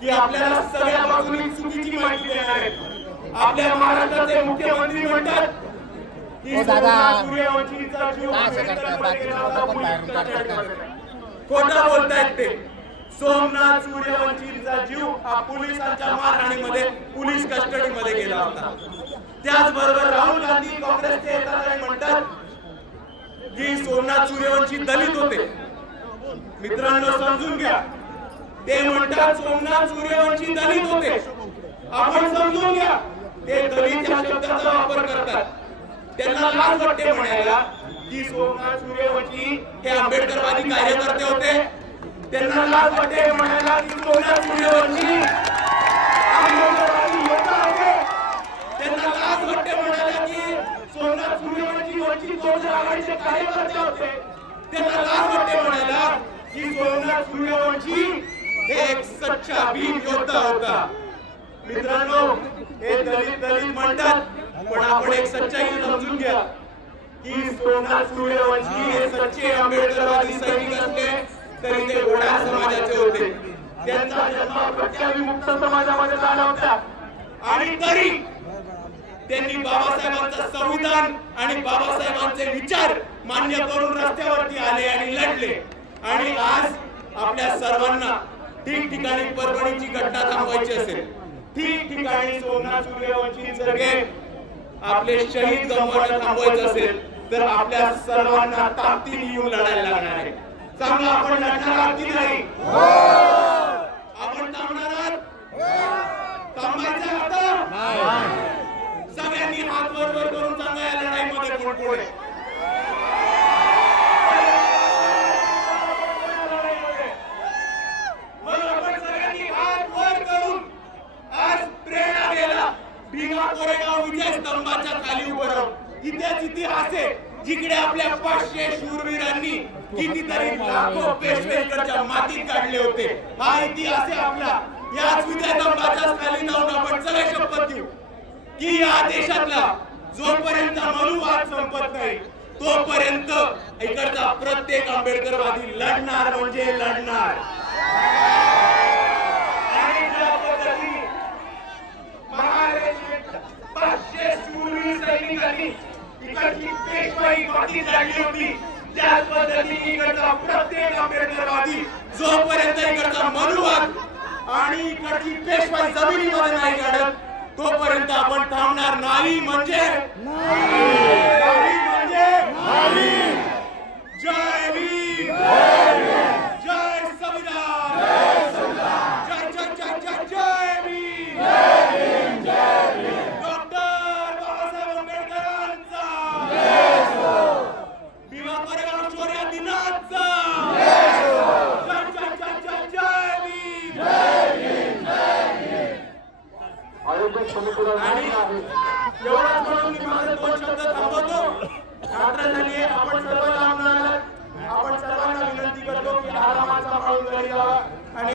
की आपल्याला सगळ्या बाजूनी चुकीची माहिती देणार आहेत। आपल्या महाराष्ट्राचे मुख्यमंत्री म्हणतात की सूर्यवंशीचा जीव खोटा बोलतायत ते। सोमनाथ सूर्यवंशीचा जीव हा पोलिसांच्या मारहाणीमध्ये पोलीस कस्टडीमध्ये गेला होता। त्याचबरोबर राहुल गांधी काँग्रेसचे येतात आणि म्हणतात की सोमनाथ सूर्यवंशी दलित होते। मित्रांनो समजून घ्या, ते म्हणतात सोमनाथ सूर्यवंशी दलित होते। आपण समजून घ्या, ते दलित या शब्दाचा वापर करतात। त्यांना लाज वाटते म्हणायला की सोमनाथ सूर्यवंशी हे आंबेडकरवादी कार्यकर्ते होते। त्यांना लाज वाटते म्हणायला की सोमनाथ सूर्यवंशी आंबेडकरवादी योद्धा होते। त्यांना लाज वाटते म्हणायला की सोमनाथ सूर्यवंशी वंचित बहुजन आघाडीचे कार्यकर्ते होते। त्यांना लाज वाटते म्हणायला की सोमनाथ सूर्यवंशी हे एक सच्चा वीर योद्धा होता। मित्रांनो, हे दलित म्हणतात, पण आपण एक सच्चाई समजून घ्या की सोमनाथ सूर्यवंशी हे सच्चे आंबेडकरवादी सैनिक असले तरी ते ओढा समाजाचे होते। त्यांचा जन्म प्रत्याविमुक्त समाजामध्ये झाला होता आणि तरी त्यांनी बाबासाहेबांचं संविधान आणि बाबासाहेबांचे विचार मान्य करून रस्त्यावरती आले आणि लढले। आणि आज आपल्या सर्वांना ठिकठिकाणी परभणीची घटना थांबवायची असेल, ठिकठिकाणी सोमनाथ सूर्यवंशींसारखे आपले शहीद गमवणं थांबवायचं असेल तर आपल्या सर्वांना ताकदीने येऊन लढायला लागणार आहे। सांगा, आपण लढणार आहात की नाही? आपण थांबणार आहात? थांबायचं आता? सगळ्यांनी हात वर करून सांगा, या लढाईमध्ये कोण कोण आहे? कोरेगाव विजय स्तंभाच्या खाली उभं राहून इथेच इतिहास आहे, जिकडे आपल्या 500 शूरवीरांनी कितीतरी लाखो पेशवेकडच्या मातीत काढले होते। हा इतिहास आहे आपला। याच विजय स्तंभाच्या खाली जाऊन आपण सगळे शपथ घेऊ की या देशातला जोपर्यंत मनुवाद संपत नाही तोपर्यंत इकडचा प्रत्येक आंबेडकरवादी लढणार म्हणजे लढणार। इकडची पेशवाई बाकी झाली होती, त्याच पद्धतीने इकडचा प्रत्येक आंबेडकरवादी जोपर्यंत इकडचा मनुवाद आणि इकडची पेशवाई जमिनीमध्ये नाही काढत तोपर्यंत आपण थांबणार नाही म्हणजे जय भीम, जय संविधान, जय जय जय जय जय भीम, डॉक्टर बाबासाहेब आंबेडकरांचा भीमा कोरेगाव शौर्य दिनाचा जय जय जय जय जय भीम। आणि एवढं